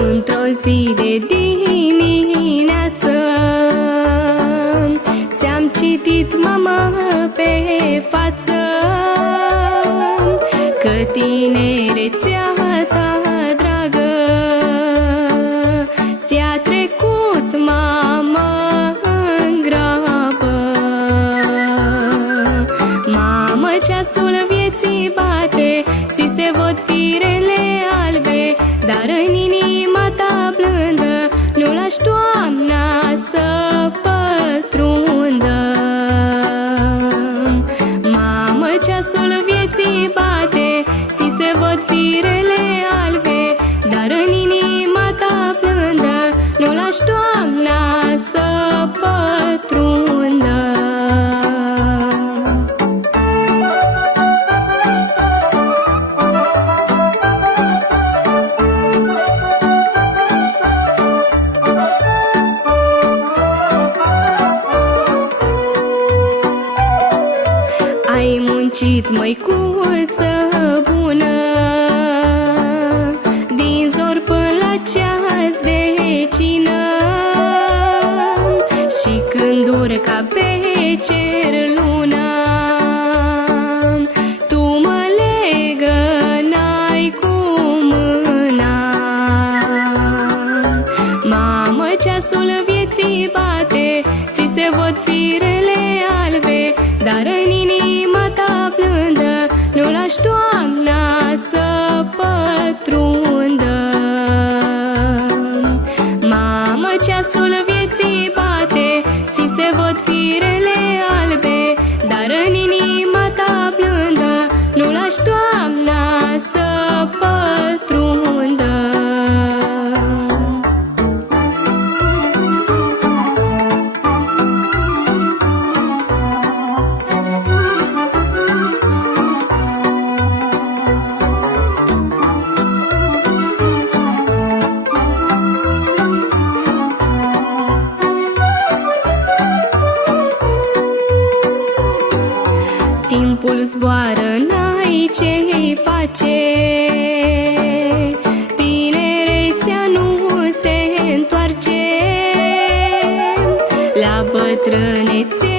Într-o zi de dimineață ți-am citit, mamă, pe față că tinerețea ta dragă ți-a trecut, mamă, în grabă. Mamă, ceasul vieții bate, ți se văd firele albe, dar în inima ta blândă nu lași toamna să pătrundă. Mamă, ceasul vieții bate, ți se văd firele albe, dar în inima ta blândă nu lași toamna să pătrundă. Ai muncit, măicuță bună, din zor până la ceas de cină, și când urca pe cer luna, tu mă legănai cu mâna. Mamă, ceasul vieții bate, ți se văd firele albe, dar în inima ta blândă nu lași toamna să pătrundă. Mamă, ceasul vieții bate, ți se văd firele albe, dar în inima ta blândă nu lași toamna să pătrundă. Timpul zboară, n-ai ce-i face, tinerețea nu se întoarce, la bătrânețe